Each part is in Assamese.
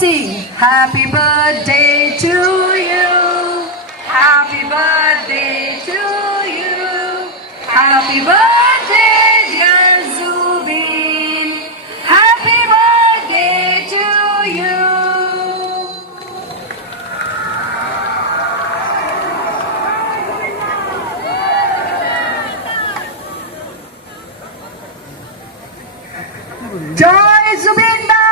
sing happy birthday to you, happy birthday to you, happy birthday dear Zubin, happy birthday to you. Joy Zubinda!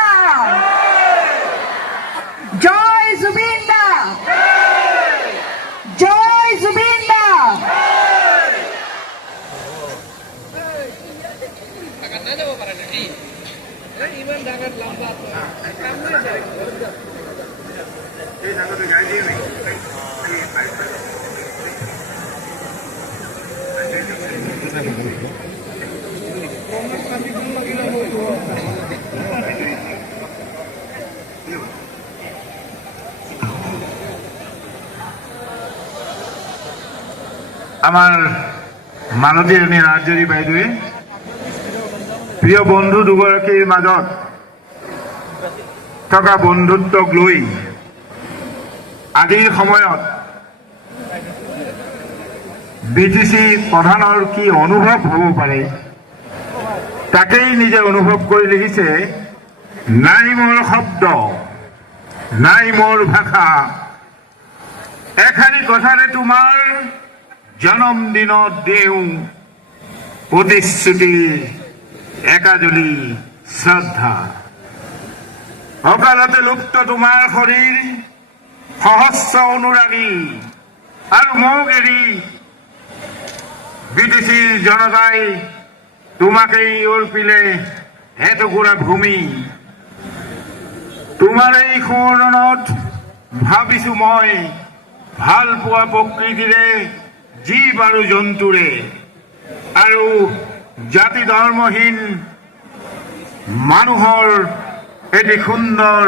Joy Zubinda! Joy Zubinda! আমার মানতী ৰাণী ৰাজজৰী বাইদেৱে প্ৰিয় বন্ধু দুগৰাকীৰ মাজত থকা বন্ধুত্বক লৈ আজিৰ সময়ত বিটিচি প্ৰধানৰ কি অনুভৱ হ'ব পাৰে তাকেই নিজে অনুভৱ কৰি লিখিছে, নাই মোৰ শব্দ নাই মোৰ ভাষা, এখানি কথাৰে তোমাৰ জন্মদিনত দেওঁ প্ৰতিশ্ৰুতি একাজলি শ্ৰদ্ধা। অকালতে লুপ্ত তোমাৰ শৰীৰ সহস্ৰ অনুৰাগী আৰু মোক এৰি বিটিচিৰ জনতাই তোমাকেই অৰ্পিলে এটুকুৰা ভূমি। তোমাৰ এই সোঁৱৰণত ভাবিছো মই ভাল পোৱা প্ৰকৃতিৰে জীৱ আৰু জন্তুৰে আৰু জাতি ধৰ্মহীন মানুহৰ এটি সুন্দৰ